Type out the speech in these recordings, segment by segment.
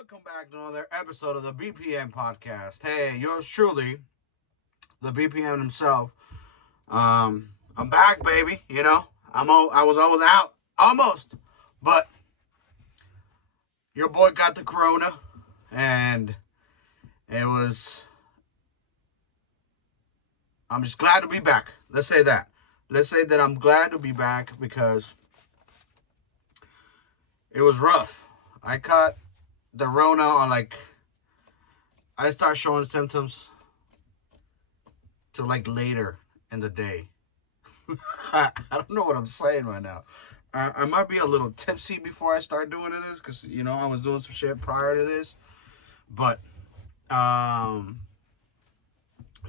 Welcome back to another episode of the BPM podcast. Hey, yours truly, the BPM himself. I'm back, baby. I was always out, almost, but your boy got the corona, and it was. I'm just glad to be back. Let's say that. Let's say that I'm glad to be back because it was rough. I caught the Rona on like. I start showing symptoms to like later in the day. I don't know what I'm saying right now. I might be a little tipsy before I start doing this because I was doing some shit prior to this, but um,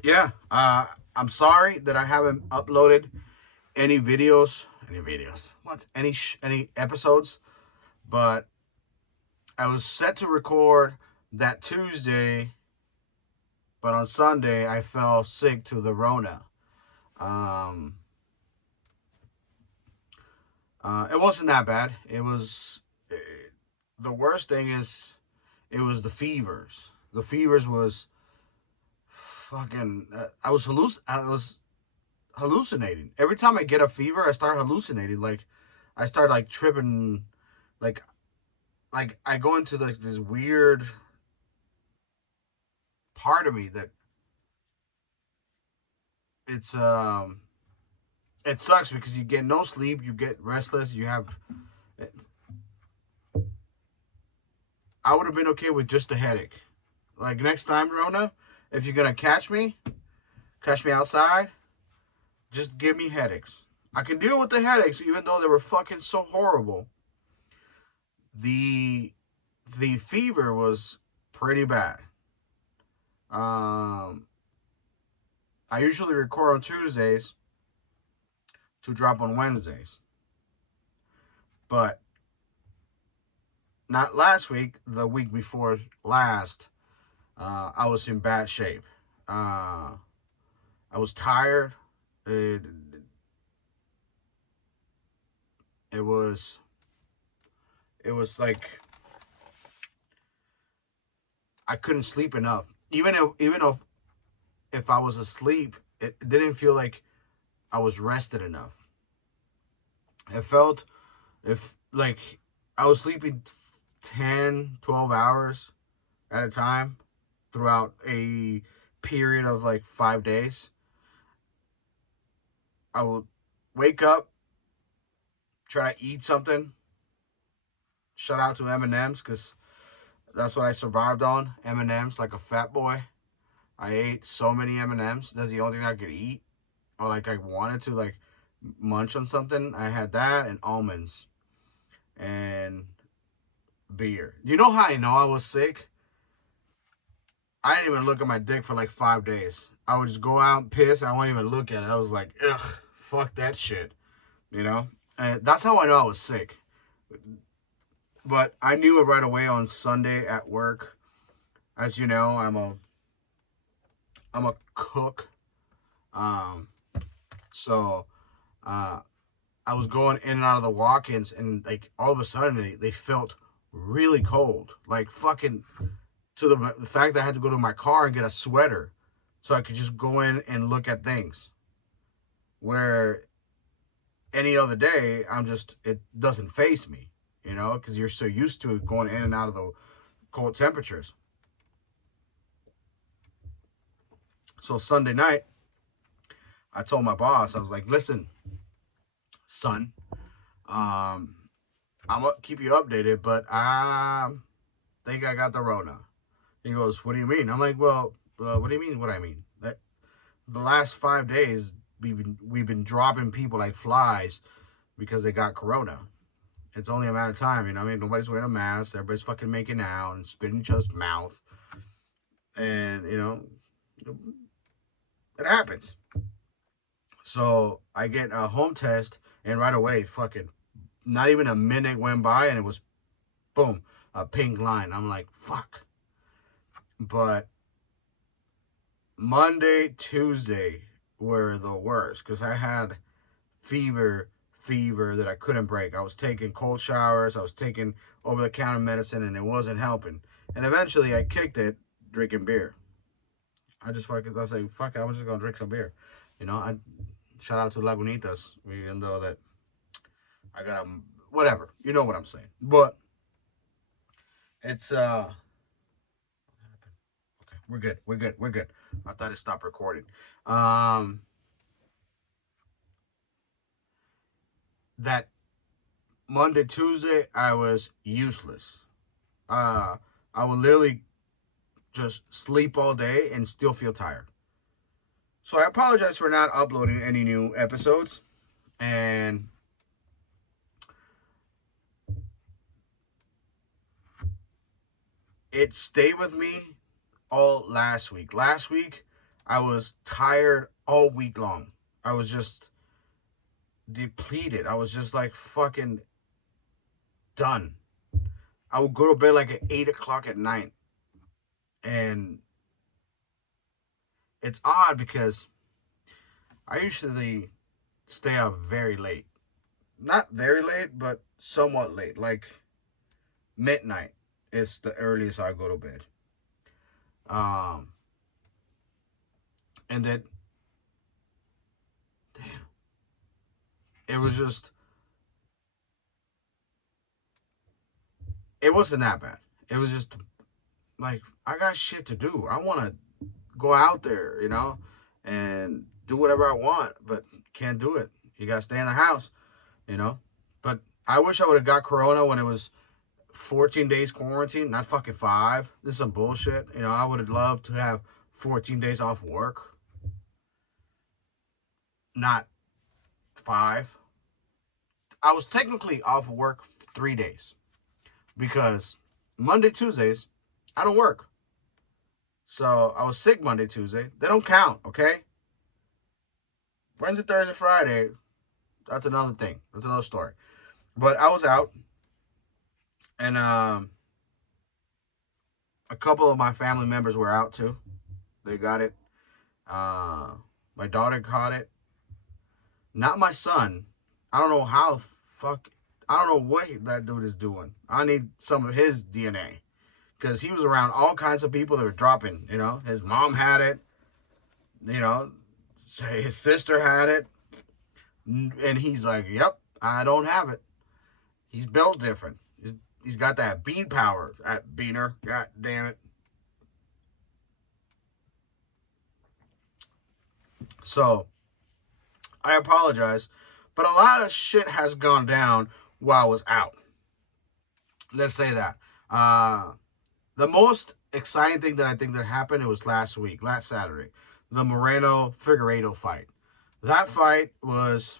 yeah. I'm sorry that I haven't uploaded any videos, any episodes, but I was set to record that Tuesday, but on Sunday I fell sick to the Rona. Um, it wasn't that bad. The worst thing is it was the fevers. The fevers was fucking. I was hallucinating. Every time I get a fever, I start hallucinating. Like I start like tripping. Like I go into like this weird part of me that it's it sucks because you get no sleep, you get restless, you have. I would have been okay with just a headache. Like next time, Rona, if you're gonna catch me outside, just give me headaches. I can deal with the headaches, even though they were fucking so horrible. The the fever was pretty bad. Um, I usually record on Tuesdays to drop on Wednesdays, but not last week. The week before last, I was in bad shape. Uh, I was tired. It, it was like I couldn't sleep enough. Even if I was asleep, it didn't feel like I was rested enough. It felt if like I was sleeping 10, 12 hours at a time throughout a period of like 5 days. I would wake up, try to eat something. Shout out to M&M's because that's what I survived on. M&M's like a fat boy. I ate so many M&M's. That's the only thing I could eat. Or like I wanted to like munch on something. I had that and almonds and beer. You know how I know I was sick? I didn't even look at my dick for like 5 days. I would just go out and piss. I wouldn't even look at it. I was like, ugh, fuck that shit. You know? And that's how I know I was sick. But I knew it right away on Sunday at work. As you know, I'm a cook. Um, so uh, I was going in and out of the walk-ins, and like all of a sudden they felt really cold. Like fucking to the fact that I had to go to my car and get a sweater so I could just go in and look at things. Where any other day, it doesn't face me, because you're so used to going in and out of the cold temperatures. So Sunday night, I told my boss, I was like, listen, son, um, I'm gonna keep you updated, but I think I got the Rona. He goes, what do you mean? I'm like, well, what do you mean? What I mean? That the last 5 days we've been dropping people like flies because they got Corona. It's only a matter of time, I mean, nobody's wearing a mask. Everybody's fucking making out and spitting each other's mouth, and it happens. So I get a home test, and right away, fucking, not even a minute went by, and it was boom, a pink line. I'm like, fuck. But Monday, Tuesday were the worst because I had fever, fever that I couldn't break. I was taking cold showers, I was taking over the counter medicine, and it wasn't helping. And eventually I kicked it drinking beer. I was like, fuck it, I'm just gonna drink some beer. I shout out to Lagunitas, even though that I got a whatever. You know what I'm saying. But it's okay, we're good. We're good. We're good. I thought it stopped recording. Um that Monday, Tuesday, I was useless. Uh I would literally just sleep all day and still feel tired. So I apologize for not uploading any new episodes. And it stayed with me all last week. Last week, I was tired all week long. I was just depleted. I was just like fucking done. I would go to bed like at 8 o'clock at night. And it's odd because I usually stay up very late. Not very late, but somewhat late. Like midnight is the earliest I go to bed. Um, and then, damn, it was just, it wasn't that bad. It was just like, I got shit to do. I want to go out there, and do whatever I want, but can't do it. You got to stay in the house, you know? But I wish I would have got Corona when it was 14 days quarantine, not fucking 5. This is some bullshit. I would have loved to have 14 days off work, not 5. I was technically off work 3 days because Monday, Tuesdays, I don't work. So I was sick Monday, Tuesday. They don't count, okay? Wednesday, Thursday, Friday, that's another thing. That's another story. But I was out, and a couple of my family members were out too. They got it. Uh, my daughter caught it. Not my son. I don't know how fuck. I don't know what that dude is doing. I need some of his DNA because he was around all kinds of people that were dropping. His mom had it. You know, his sister had it, and he's like, "Yep, I don't have it." He's built different. He's got that bean power. That beaner. God damn it. So I apologize, but a lot of shit has gone down while I was out. Let's say that. The most exciting thing that I think that happened, it was last week, last Saturday, the Moreno Figueiredo fight. That fight was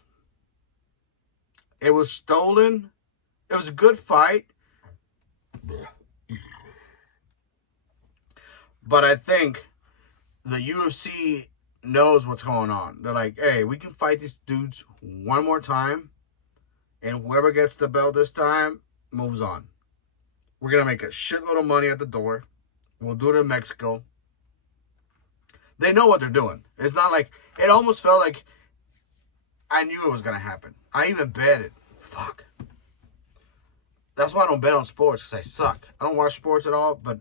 stolen. It was a good fight, but I think the UFC knows what's going on. They're like, hey, we can fight these dudes one more time, and whoever gets the belt this time moves on. We're gonna make a shitload of money at the door. We'll do it in Mexico. They know what they're doing. It's not like, it almost felt like I knew it was gonna happen. I even bet it. Fuck. That's why I don't bet on sports, because I suck. I don't watch sports at all, but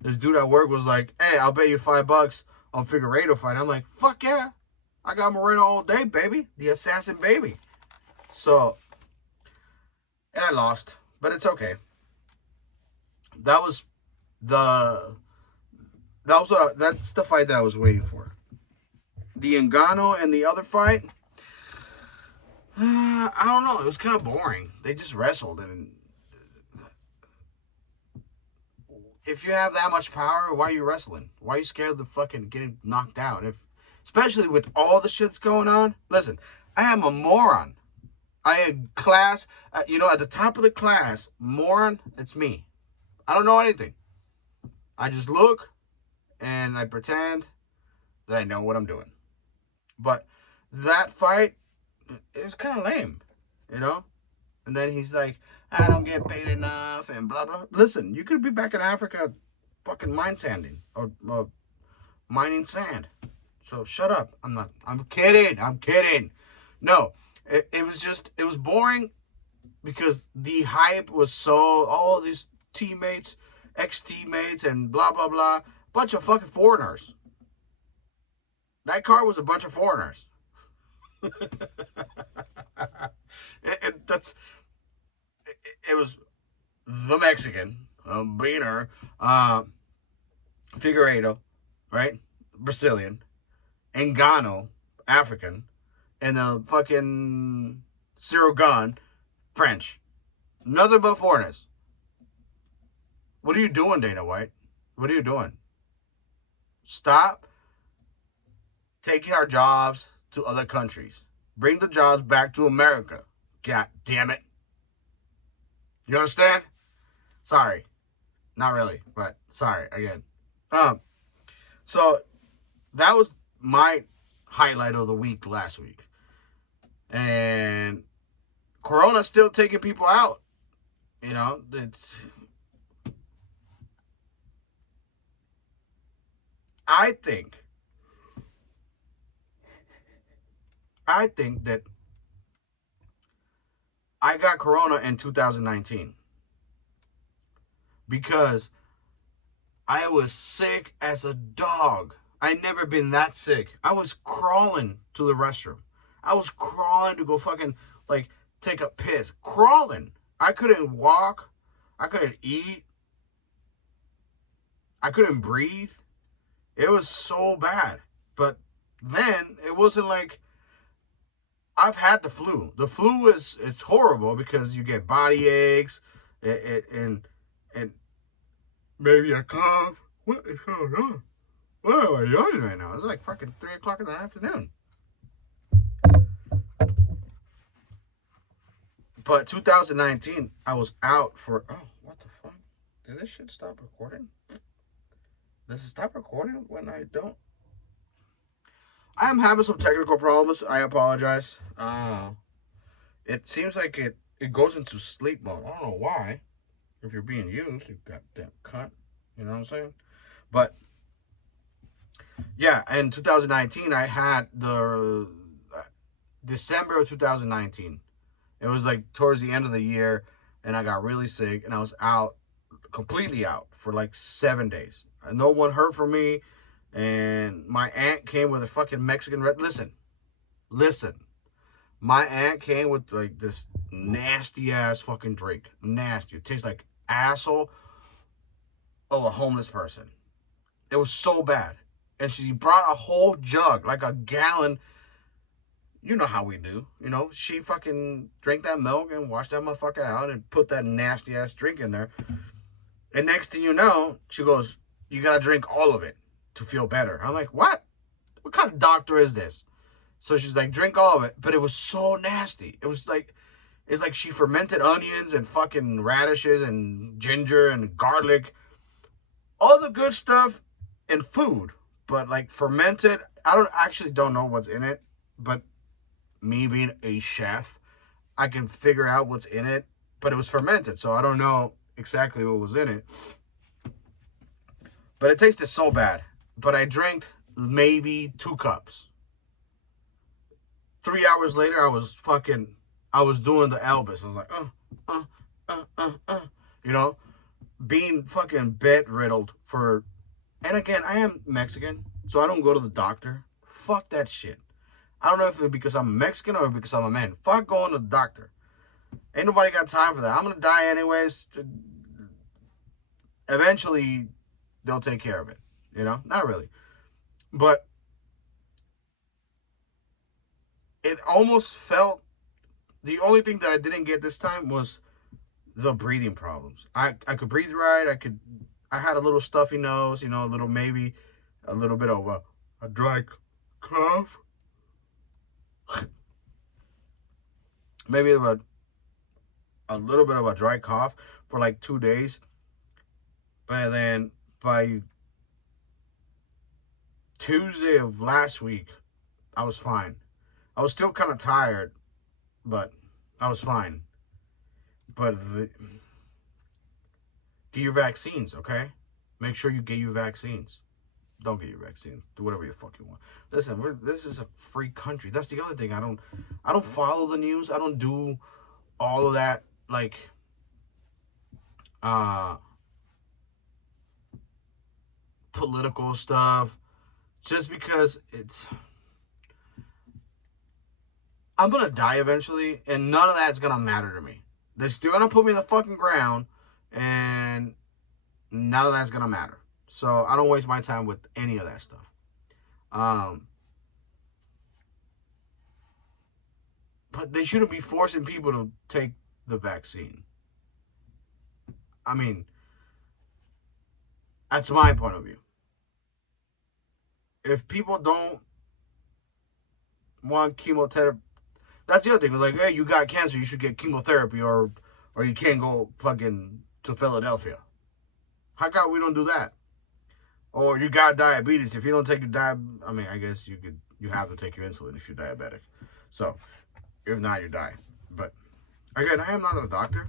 this dude at work was like, hey, I'll bet you $5 on Figueiredo fight. I'm like, fuck yeah. I got Moreno all day, baby. The assassin baby. So, and I lost, but it's okay. That was the that's the fight that I was waiting for. The Ngannou and the other fight, I don't know. It was kind of boring. They just wrestled, and if you have that much power, why are you wrestling? Why are you scared of the fucking getting knocked out? Especially with all the shit's going on. Listen, I am a moron. I am class, at the top of the class, moron. It's me. I don't know anything. I just look and I pretend that I know what I'm doing. But that fight, it was kind of lame, you know? And then he's like, I don't get paid enough and blah, blah. Listen, you could be back in Africa fucking mine sanding or mining sand. So shut up. I'm kidding. I'm kidding. No, it was boring because the hype was so, all these teammates, ex-teammates and blah, blah, blah. Bunch of fucking foreigners. That car was a bunch of foreigners. That's it was the Mexican, Beaner, uh, Figueiredo, right? Brazilian, Engano, African, and the fucking Cyril Gunn, French. Nothing but foreigners. What are you doing, Dana White? What are you doing? Stop taking our jobs to other countries. Bring the jobs back to America. God damn it. You understand? Sorry. Not really, but sorry again. Um, so that was my highlight of the week last week. And Corona's still taking people out. You know, it's I think that I got Corona in 2019 because I was sick as a dog. I never been that sick. I was crawling to the restroom. I was crawling to go fucking like take a piss. Crawling. I couldn't walk. I couldn't eat. I couldn't breathe. It was so bad. But then it wasn't like I've had the flu. The flu is horrible because you get body aches and maybe a cough. What is going on? Why am I yawning right now? It's like fucking 3 o'clock in the afternoon. But 2019, I was out for. Oh, what the fuck? Did this shit stop recording? Does it stop recording when I don't? I am having some technical problems. I apologize. It seems like it goes into sleep mode. I don't know why. If you're being used, you goddamn cunt. You know what I'm saying? But yeah, in 2019, I had the December of 2019. It was like towards the end of the year, and I got really sick, and I was out, completely out for like 7 days. No one heard from me, and my aunt came with a fucking Mexican. Listen. My aunt came with like this nasty ass fucking drink. Nasty. It tastes like asshole of a homeless person. It was so bad. And she brought a whole jug, like a gallon. You know how we do. You know, she fucking drank that milk and washed that motherfucker out and put that nasty ass drink in there. And next thing you know, she goes, "You gotta drink all of it to feel better." I'm like, "What? What kind of doctor is this?" So she's like, "Drink all of it." But it was so nasty. It's like she fermented onions and fucking radishes and ginger and garlic. All the good stuff in food. But like fermented, don't know what's in it. But me being a chef, I can figure out what's in it. But it was fermented, so I don't know exactly what was in it. But it tasted so bad. But I drank maybe 2 cups. 3 hours later, I was doing the Elvis. I was like, uh, you know, being fucking bed riddled for. And again, I am Mexican, so I don't go to the doctor. Fuck that shit. I don't know if it's because I'm Mexican or because I'm a man. Fuck going to the doctor. Ain't nobody got time for that. I'm gonna die anyways. Eventually, they'll take care of it. You know, not really, but it almost felt. The only thing that I didn't get this time was the breathing problems. I could breathe right. I had a little stuffy nose, you know, a little maybe a little bit of a dry cough. Maybe a little bit of a dry cough for like 2 days. But then by Tuesday of last week, I was fine. I was still kind of tired, but I was fine. But get your vaccines, okay? Make sure you get your vaccines. Don't get your vaccines. Do whatever you fuck you want. Listen, this is a free country. That's the other thing. I don't follow the news. I don't do all of that. Like, uh, political stuff, just because I'm gonna die eventually, and none of that's gonna matter to me. They're still gonna put me in the fucking ground, and none of that's gonna matter. So I don't waste my time with any of that stuff. Um, but they shouldn't be forcing people to take the vaccine. I mean, that's my point of view. If people don't want chemotherapy, that's the other thing. Like, hey, you got cancer, you should get chemotherapy, or you can't go fucking to Philadelphia. How come we don't do that? Or you got diabetes. If you don't take your I mean, I guess you have to take your insulin if you're diabetic. So if not, you die. But again, I am not a doctor.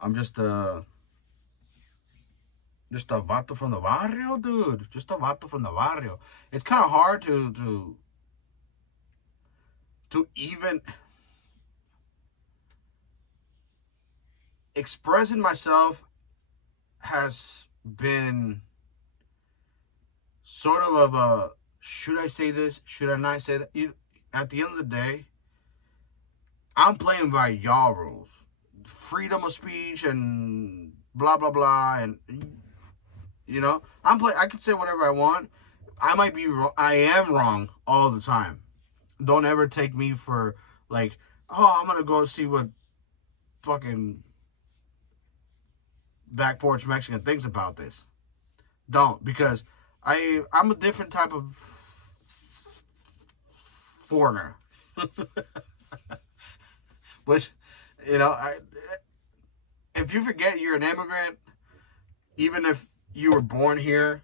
I'm just a vato from the barrio, dude. Just a vato from the barrio. It's kind of hard to even expressing myself has been sort of a, should I say this? Should I not say that? At the end of the day, I'm playing by y'all rules. Freedom of speech and blah blah blah, and I can say whatever I want. I might be wrong. I am wrong all the time. Don't ever take me for like, oh, I'm gonna go see what fucking back porch Mexican thinks about this. Don't, because I'm a different type of foreigner. Which, you know, I if you forget you're an immigrant, even if you were born here,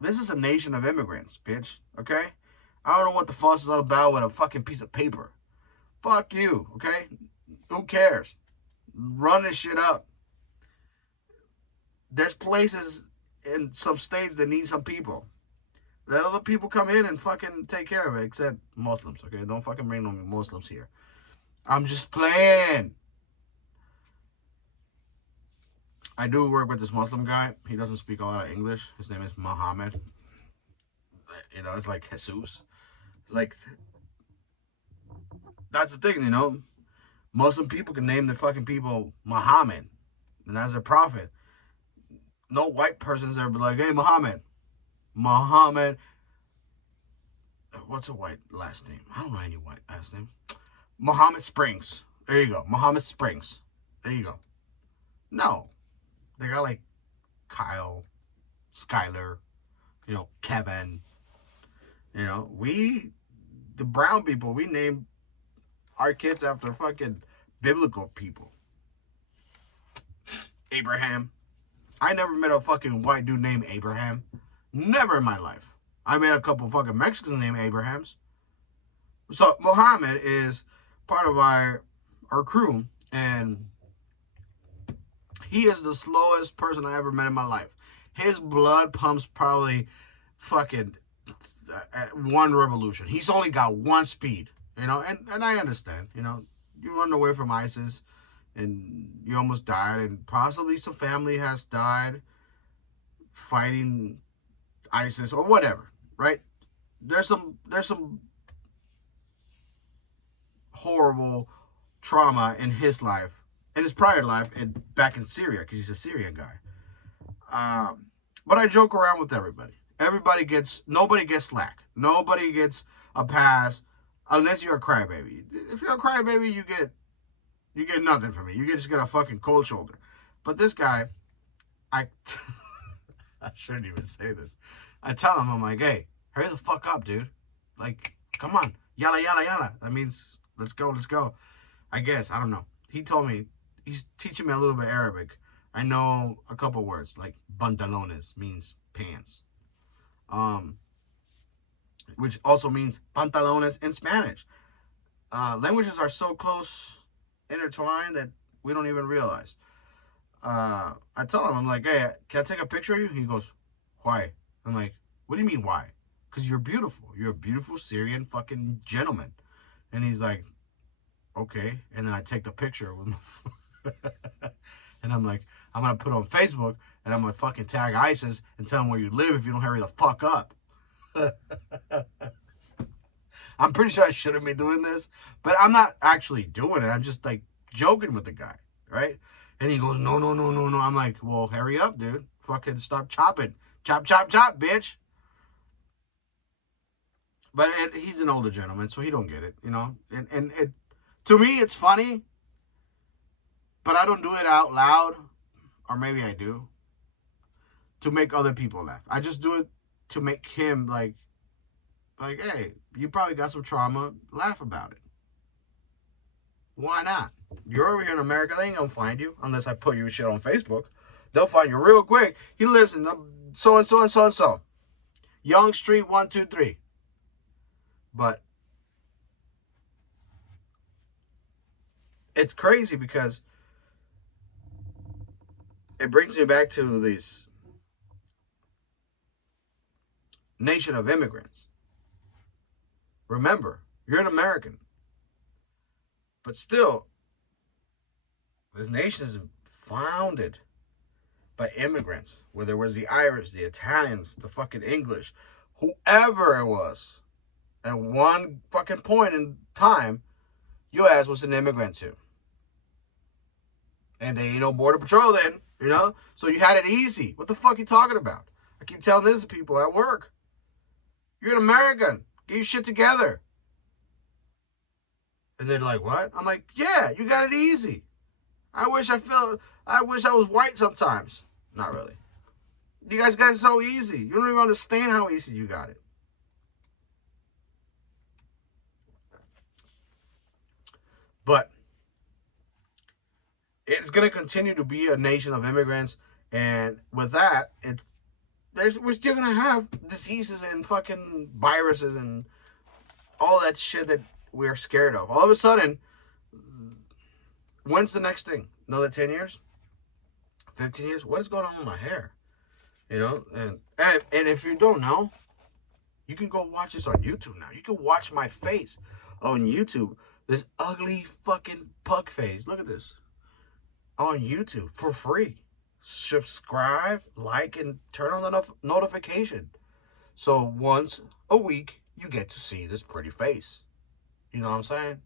this is a nation of immigrants, bitch. Okay? I don't know what the fuss is all about with a fucking piece of paper. Fuck you, okay? Who cares? Run this shit up. There's places in some states that need some people. Let other people come in and fucking take care of it, except Muslims, okay? Don't fucking bring no Muslims here. I'm just playing. I do work with this Muslim guy. He doesn't speak a lot of English. His name is Muhammad. It's like Jesus. It's like, that's the thing, Muslim people can name their fucking people Muhammad, and that's their prophet. No white person's ever be like, hey, Muhammad. What's a white last name? I don't know any white last name. Muhammad Springs. There you go. Muhammad Springs. There you go. No. They got like Kyle, Skyler, Kevin. We, the brown people, we name our kids after fucking biblical people. Abraham. I never met a fucking white dude named Abraham. Never in my life. I met a couple fucking Mexicans named Abrahams. So Muhammad is part of our crew, and he is the slowest person I ever met in my life. His blood pumps probably fucking at one revolution. He's only got one speed, and I understand, you run away from ISIS and you almost died, and possibly some family has died fighting ISIS or whatever, right? There's some horrible trauma in his life, in his prior life, and back in Syria, because he's a Syrian guy. But I joke around with everybody. Nobody gets slack. Nobody gets a pass unless you're a crybaby. If you're a crybaby, you get nothing from me. You just get a fucking cold shoulder. But this guy, I shouldn't even say this. I tell him, I'm like, hey, hurry the fuck up, dude. Like, come on. Yalla, yalla, yalla. That means, let's go. I guess, I don't know. He told me, he's teaching me a little bit Arabic. I know a couple words, like pantalones means pants. Which also means pantalones in Spanish. Languages are so close intertwined that we don't even realize. I tell him, I'm like, hey, can I take a picture of you? He goes, why? I'm like, what do you mean why? Because you're beautiful. You're a beautiful Syrian fucking gentleman. And he's like, okay. And then I take the picture with my and I'm like, I'm gonna put it on Facebook and I'm gonna fucking tag ISIS and tell them where you live if you don't hurry the fuck up. I'm pretty sure I shouldn't be doing this, but I'm not actually doing it. I'm just like joking with the guy, right? And he goes, no, no, no, no, no. I'm like, well, hurry up, dude. Fucking stop chopping. Chop, chop, chop, bitch. But he's an older gentleman, so he don't get it, you know? And it, to me, it's funny, but I don't do it out loud, or maybe I do, to make other people laugh. I just do it to make him like, hey, you probably got some trauma. Laugh about it. Why not? You're over here in America. They ain't gonna find you unless I put your shit on Facebook. They'll find you real quick. He lives in so and so and so and so, Young Street 123. But it's crazy because it brings me back to this nation of immigrants. Remember, you're an American, but still, this nation is founded by immigrants, whether it was the Irish, the Italians, the fucking English, whoever it was. At one fucking point in time, your ass was an immigrant too. And they ain't no border patrol then, you know? So you had it easy. What the fuck you talking about? I keep telling this to people at work. You're an American. Get your shit together. And they're like, what? I'm like, yeah, you got it easy. I wish I was white sometimes. Not really. You guys got it so easy. You don't even understand how easy you got it. But it's going to continue to be a nation of immigrants. And with that, we're still going to have diseases and fucking viruses and all that shit that we're scared of. All of a sudden, when's the next thing? Another 10 years? 15 years? What is going on with my hair? You know? And if you don't know, you can go watch this on YouTube now. You can watch my face on YouTube. This ugly fucking pug face. Look at this. On YouTube for free. Subscribe, like, and turn on the notification. So once a week, you get to see this pretty face. You know what I'm saying?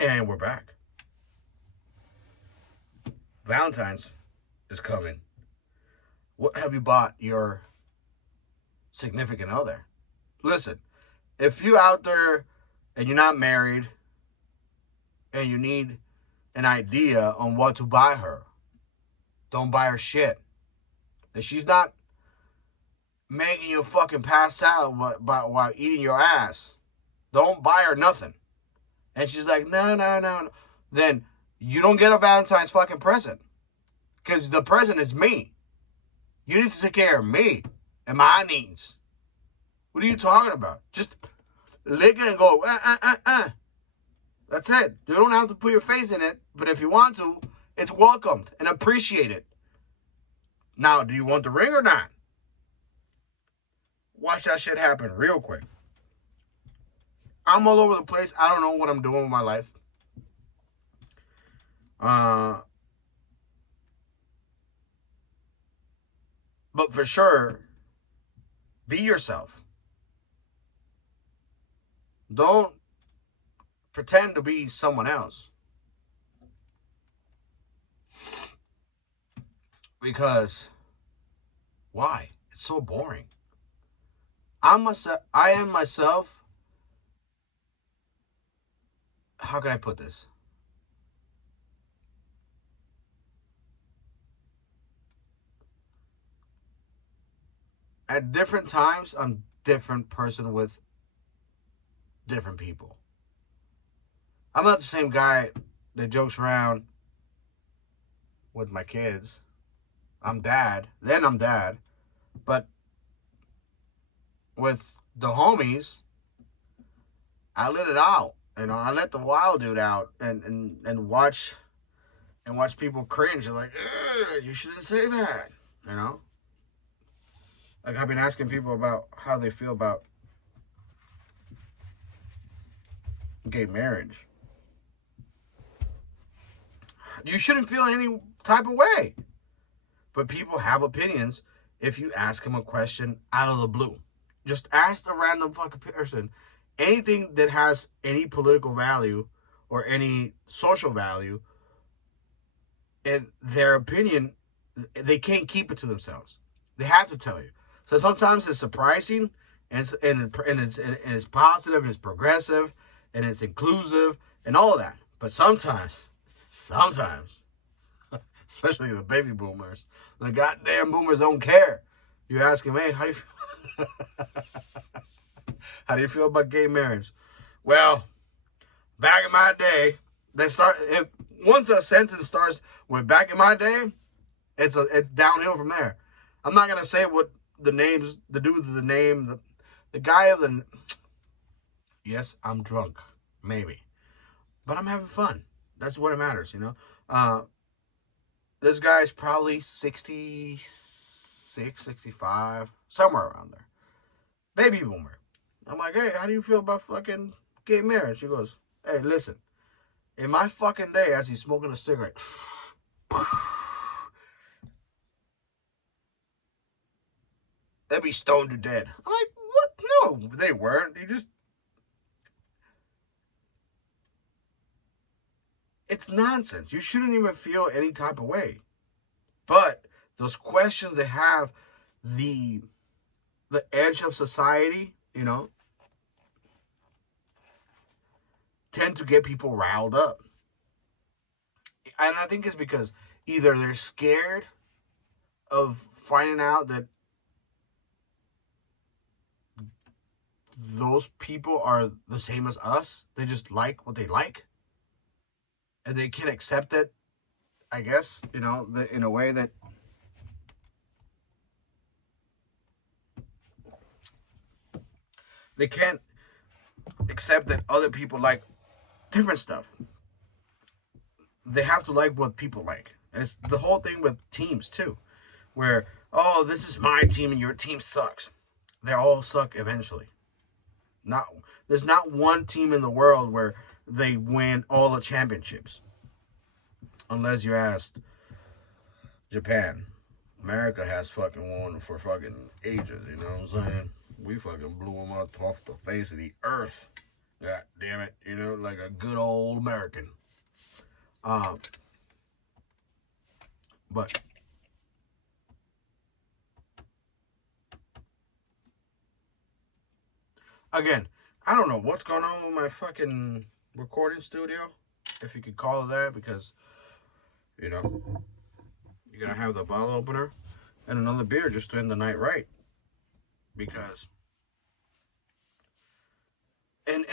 And we're back. Valentine's is coming. What have you bought your significant other? Listen, if you out there and you're not married and you need an idea on what to buy her, don't buy her shit. If she's not making you fucking pass out while eating your ass, don't buy her nothing. And she's like, no, no, no. Then you don't get a Valentine's fucking present. Because the present is me. You need to take care of me and my needs. What are you talking about? Just lick it and go, That's it. You don't have to put your face in it, but if you want to, it's welcomed and appreciated. Now, do you want the ring or not? Watch that shit happen real quick. I'm all over the place. I don't know what I'm doing with my life. But for sure, be yourself. Don't pretend to be someone else. Because why? It's so boring. I am myself. How can I put this? At different times, I'm a different person with different people. I'm not the same guy that jokes around with my kids. I'm dad. Then I'm dad. But with the homies, I let it out. You know, I let the wild dude out and watch people cringe. They're like, you shouldn't say that. You know? Like I've been asking people about how they feel about gay marriage. You shouldn't feel any type of way. But people have opinions if you ask them a question out of the blue. Just ask a random fucking person anything that has any political value or any social value, and their opinion, they can't keep it to themselves. They have to tell you. So sometimes it's surprising, and it's positive, and it's progressive, and it's inclusive, and all of that. But sometimes, especially the baby boomers, the goddamn boomers don't care. You ask them, hey, how do you feel? How do you feel about gay marriage? Well, back in my day, they start. If once a sentence starts with "back in my day," it's downhill from there. I'm not gonna say what the names, the dude with the name, the guy of the. Yes, I'm drunk, maybe, but I'm having fun. That's what it matters, you know. This guy's probably 66, 65, somewhere around there. Baby boomer. I'm like, hey, how do you feel about fucking gay marriage? She goes, hey, listen, in my fucking day, as he's smoking a cigarette, they'd be stoned to dead. I'm like, what? No, they weren't. It's nonsense. You shouldn't even feel any type of way. But those questions that have the edge of society, tend to get people riled up. And I think it's because either they're scared of finding out that those people are the same as us. They just like what they like. And they can accept it, I guess, in a way that they can't accept that other people like different stuff. They have to like what people like. It's the whole thing with teams, too, where, oh, this is my team and your team sucks. They all suck eventually. Not There's not one team in the world where they win all the championships, unless you asked Japan. America has fucking won for fucking ages. You know what I'm saying? We fucking blew them up off the face of the earth. God damn it! Like a good old American. Um, but again, I don't know what's going on with my fucking recording studio, if you could call it that, because you know you gotta have the bottle opener and another beer just to end the night right. Because and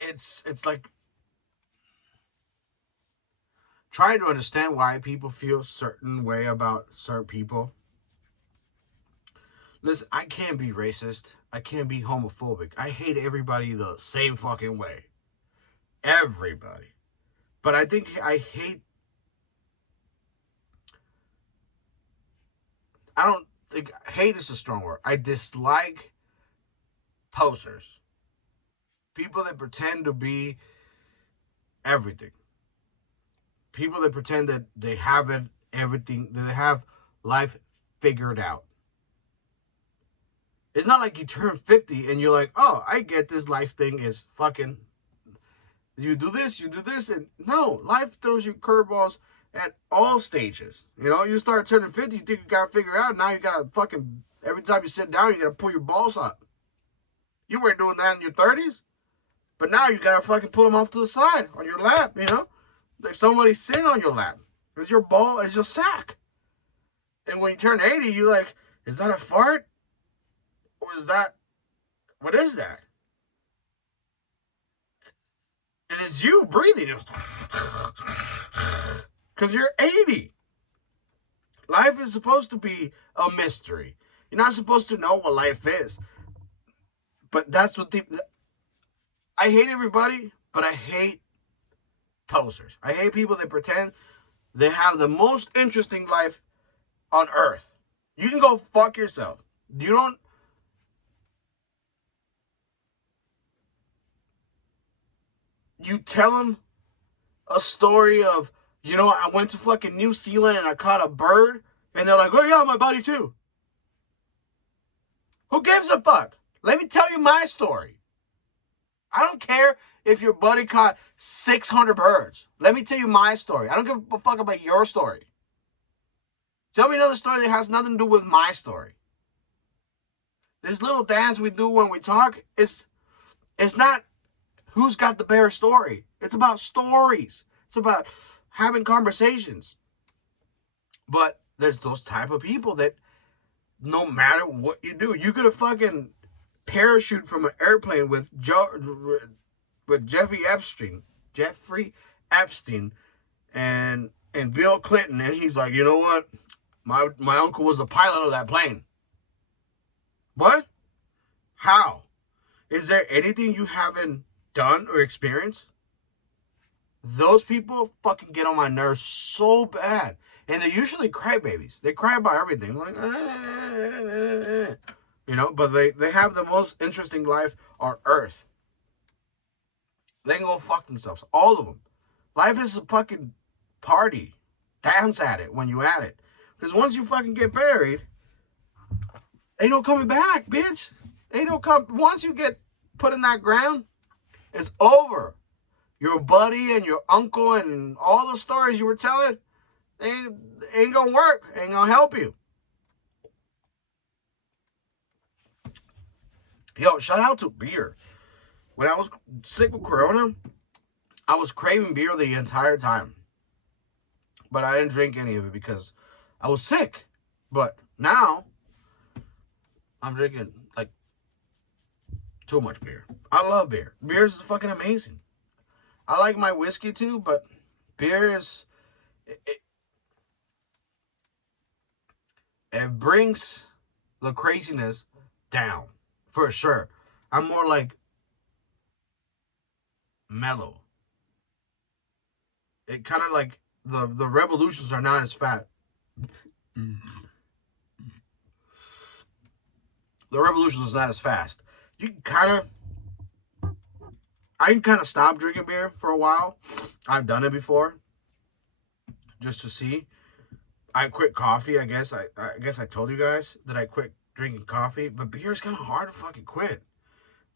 it's like trying to understand why people feel certain way about certain people. Listen, I can't be racist. I can't be homophobic. I hate everybody the same fucking way. Everybody. But I think I don't think hate is a strong word. I dislike posers. People that pretend to be everything. People that pretend that they have everything, that they have life figured out. It's not like you turn 50 and you're like, oh, I get this life thing is fucking, you do this, and no, life throws you curveballs at all stages. You start turning 50, you think you got to figure out, now you got to fucking, every time you sit down, you got to pull your balls up. You weren't doing that in your 30s, but now you got to fucking pull them off to the side on your lap, like somebody's sitting on your lap. It's your ball, it's your sack. And when you turn 80, you're like, is that a fart? Or what is that? And it's you breathing. Because you're 80. Life is supposed to be a mystery. You're not supposed to know what life is. But that's what I hate everybody, but I hate posers. I hate people that pretend they have the most interesting life on earth. You can go fuck yourself. You tell them a story of You know, I went to fucking New Zealand and I caught a bird, and they're like, oh yeah, my buddy too. Who gives a fuck? Let me tell you my story. I don't care if your buddy caught 600 birds. Let me tell you my story. I don't give a fuck about your story. Tell me another story that has nothing to do with my story. This little dance we do when we talk is it's not who's got the better story. It's about stories. It's about having conversations. But there's those type of people that no matter what you do, you could have fucking parachute from an airplane with Jeffrey Epstein, and Bill Clinton, and he's like, you know what? My uncle was a pilot of that plane. What? How? Is there anything you haven't done or experienced? Those people fucking get on my nerves so bad. And they're usually crybabies. They cry about everything. Like, you know, but they have the most interesting life on earth. They can go fuck themselves. All of them. Life is a fucking party. Dance at it when you at it. Because once you fucking get buried, ain't no coming back, bitch. Ain't no once you get put in that ground, it's over. Your buddy and your uncle and all the stories you were telling ain't gonna work. Ain't gonna help you. Yo, shout out to beer. When I was sick with Corona, I was craving beer the entire time. But I didn't drink any of it because I was sick. But now, I'm drinking, like, too much beer. I love beer. Beer is fucking amazing. I like my whiskey too, but beer is... It brings the craziness down. For sure. I'm more like mellow. It kind of like the revolutions are not as fast. The revolution is not as fast. You I can kind of stop drinking beer for a while. I've done it before, just to see. I quit coffee. I guess I told you guys that I quit drinking coffee, but beer is kind of hard to fucking quit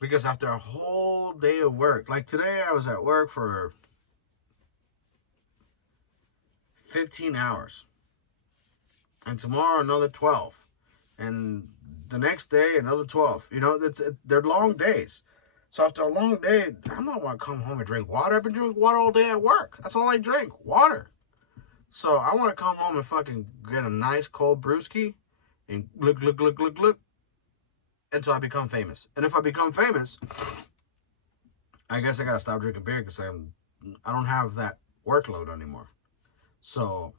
because after a whole day of work, like today, I was at work for 15 hours, and tomorrow another 12, and the next day another 12. You know, they're long days. So after a long day, I'm not want to come home and drink water. I've been drinking water all day at work. That's all I drink, water. So I want to come home and fucking get a nice cold brewski and look until I become famous. And if I become famous, I guess I gotta stop drinking beer because I don't have that workload anymore. So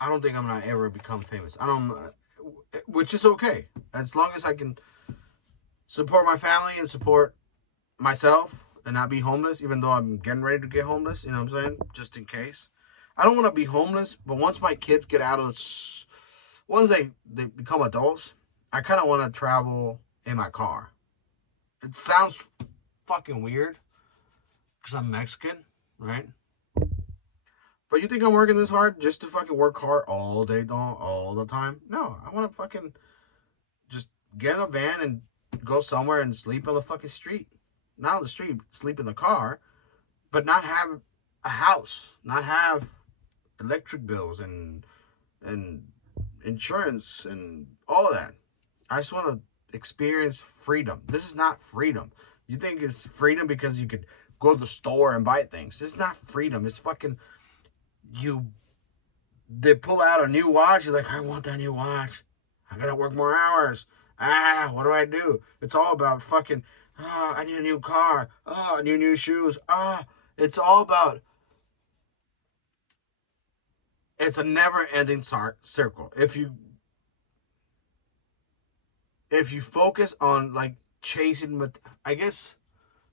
I don't think I'm gonna ever become famous. I don't, which is okay as long as I can support my family and support myself and not be homeless, even though I'm getting ready to get homeless. You know what I'm saying? Just in case. I don't want to be homeless, but once my kids get out of, once they become adults, I kind of want to travel in my car. It sounds fucking weird because I'm Mexican, right? But you think I'm working this hard just to fucking work hard all day long, all the time? No, I want to fucking just get in a van and go somewhere and sleep on the fucking street. Not on the street, sleep in the car, but not have a house, not have electric bills and insurance and all of that. I just want to experience freedom. This is not freedom. You think it's freedom because you could go to the store and buy things. This is not freedom. It's fucking you. They pull out a new watch. You're like, I want that new watch. I gotta work more hours. What do I do? It's all about fucking. I need a new car. I need new shoes. It's all about. It's a never-ending circle. If you focus on like chasing, I guess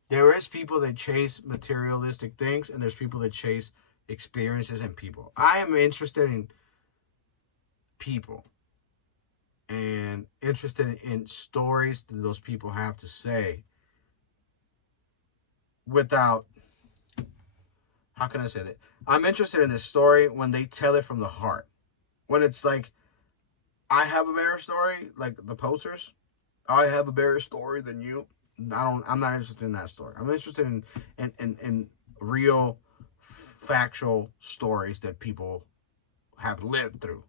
there is people that chase materialistic things, and there's people that chase experiences and people. I am interested in people and interested in stories that those people have to say without how can I say that? I'm interested in this story when they tell it from the heart. When it's like, I have a better story, like the posters. I have a better story than you. I'm not interested in that story. I'm interested in real factual stories that people have lived through.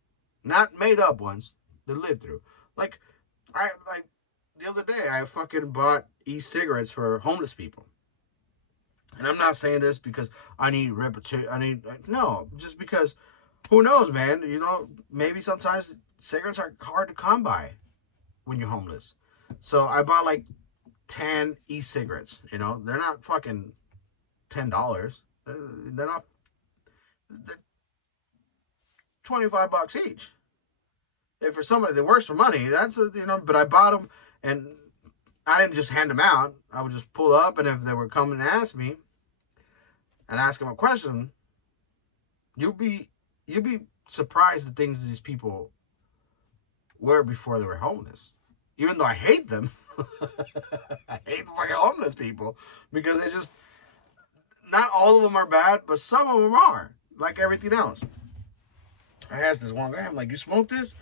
Not made up ones. They lived through. Like like the other day I fucking bought e-cigarettes for homeless people. And I'm not saying this because I need repetition. No, just because who knows, man? You know, maybe sometimes cigarettes are hard to come by when you're homeless. So I bought like 10 e-cigarettes. You know, they're not fucking $10. They're not. They're $25 each. If for somebody that works for money, that's you know. But I bought them, and I didn't just hand them out. I would just pull up, and if they were coming to ask me and ask them a question, you'd be surprised the things these people were before they were homeless. Even though I hate them, I hate the fucking homeless people because they just not all of them are bad, but some of them are like everything else. I asked this one guy, I'm like, "You smoke this?"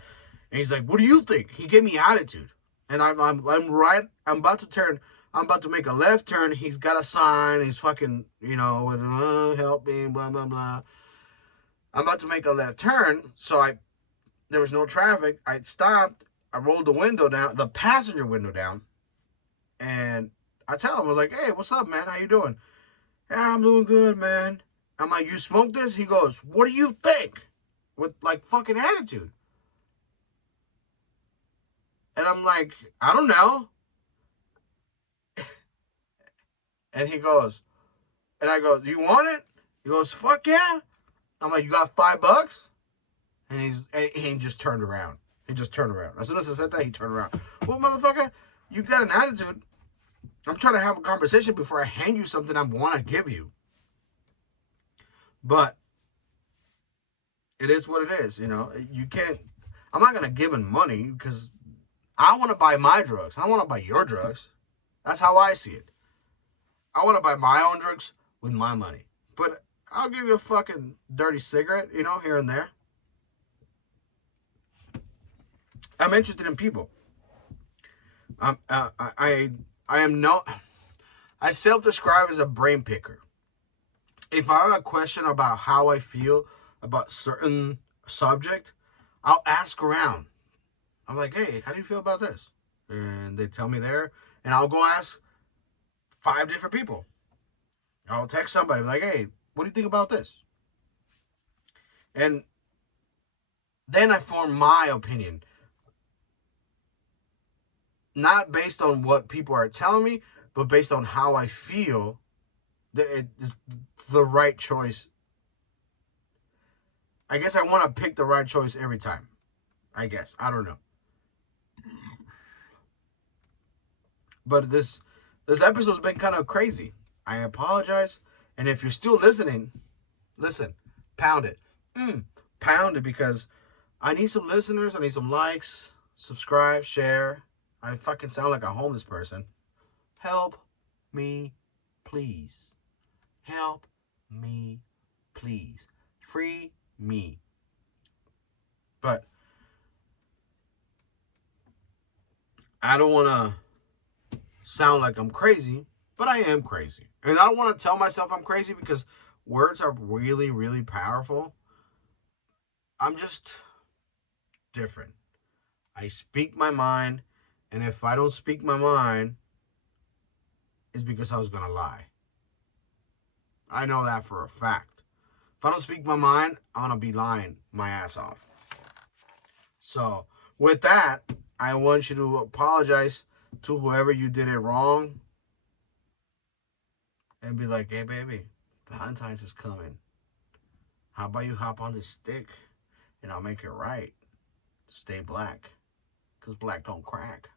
And he's like, "What do you think?" He gave me attitude, and I'm right. I'm about to turn. I'm about to make a left turn. He's got a sign. He's fucking, you know, help me, blah blah blah. I'm about to make a left turn, so there was no traffic. I stopped. I rolled the window down, the passenger window down, and I tell him, I was like, "Hey, what's up, man? How you doing?" "Yeah, I'm doing good, man." I'm like, "You smoke this?" He goes, "What do you think?" With like fucking attitude. And I'm like, "I don't know." And he goes, and I go, "Do you want it?" He goes, "Fuck yeah." I'm like, "You got $5?" And he just turned around. He just turned around. As soon as I said that, he turned around. Well, motherfucker, you got an attitude. I'm trying to have a conversation before I hand you something I want to give you. But it is what it is, you know. You can't. I'm not gonna give him money because I want to buy my drugs. I don't want to buy your drugs. That's how I see it. I want to buy my own drugs with my money. But I'll give you a fucking dirty cigarette, you know, here and there. I'm interested in people. I am no. I self-describe as a brain picker. If I have a question about how I feel about certain subject, I'll ask around. I'm like, "Hey, how do you feel about this?" And they tell me there, and I'll go ask 5 different people. I'll text somebody like, "Hey, what do you think about this?" And then I form my opinion, not based on what people are telling me, but based on how I feel that it is the right choice. I guess I want to pick the right choice every time. I guess I don't know, but this episode's been kind of crazy. I apologize, and if you're still listening, listen, pound it, pound it because I need some listeners. I need some likes, subscribe, share. I fucking sound like a homeless person. Help me, please. Help me, please. Free me. But I don't want to sound like I'm crazy, but I am crazy. And I don't want to tell myself I'm crazy because words are really, really powerful. I'm just different. I speak my mind, and if I don't speak my mind, it's because I was going to lie. I know that for a fact. If I don't speak my mind, I'm going to be lying my ass off. So, with that, I want you to apologize to whoever you did it wrong and be like, "Hey, baby, Valentine's is coming. How about you hop on this stick and I'll make it right? Stay black, because black don't crack."